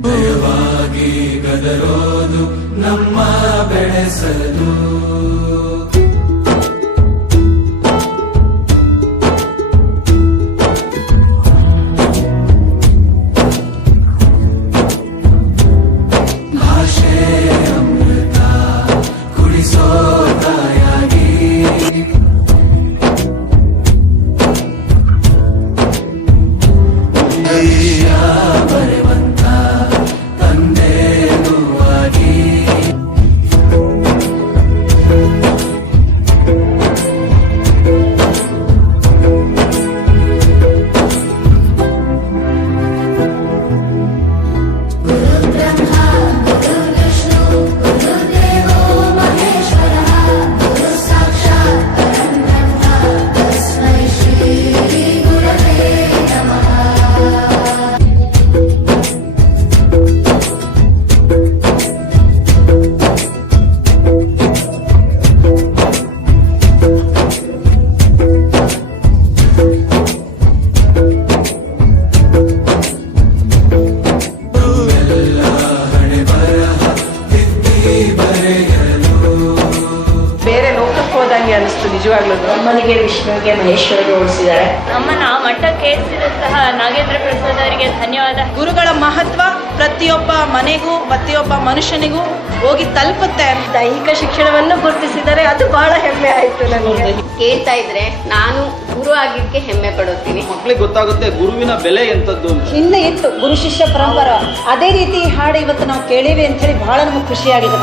ಭಯವಾಗಿ ಗದರೋದು ನಮ್ಮ ಬೆಳೆಸಲು. ಭಾಷೆ ಅಮೃತ ಕುಡಿಸೋ ತಾಯಾಗಿ ಬರೆವಂತ ತಂದೆನೂ ಆಗಿ. ಬೇರೆ ಲೋಕಕ್ಕೆ ಹೋದಂಗೆ ಅನಿಸ್ತು ನಿಜವಾಗ್ಲೂ. ಅಮ್ಮನಿಗೆ ವಿಷ್ಣುವಿಗೆ ಮಹೇಶ್ವರಿಗೆ ಹೋಲಿಸಿದ್ದಾರೆ. ಅಮ್ಮನ ಮಟ್ಟಕ್ಕೆ ಏರಿಸಿದಂತಹ ನಾಗೇಂದ್ರ ಪ್ರಸಾದ್ ಅವರಿಗೆ ಧನ್ಯವಾದ. ಗುರುಗಳ ಮಹತ್ವ ಪ್ರತಿಯೊಬ್ಬ ಮನೆಗೂ ಪ್ರತಿಯೊಬ್ಬ ಮನುಷ್ಯನಿಗೂ ಹೋಗಿ ತಲುಪುತ್ತೆ. ದೈಹಿಕ ಶಿಕ್ಷಣವನ್ನು ಗುರುತಿಸಿದರೆ ಅದು ಬಹಳ ಹೆಮ್ಮೆ ಆಯ್ತು ನನಗೆ. ಕೇಳ್ತಾ ಇದ್ರೆ ನಾನು ಗುರು ಆಗಿದ್ದಕ್ಕೆ ಹೆಮ್ಮೆ ಪಡುತ್ತೀನಿ. ಮಕ್ಕಳಿಗೆ ಗೊತ್ತಾಗುತ್ತೆ ಗುರುವಿನ ಬೆಲೆ ಎಂತದ್ದು ಅಂತ. ಹಿಂದೆ ಇತ್ತು ಗುರು ಶಿಷ್ಯ ಪರಂಪರೆ, ಅದೇ ರೀತಿ ಹಾಡು ಇವತ್ತು ನಾವು ಕೇಳೀವಿ ಅಂತ ಹೇಳಿ ಬಹಳ ನಮಗೆ ಖುಷಿಯಾಗಿದೆ.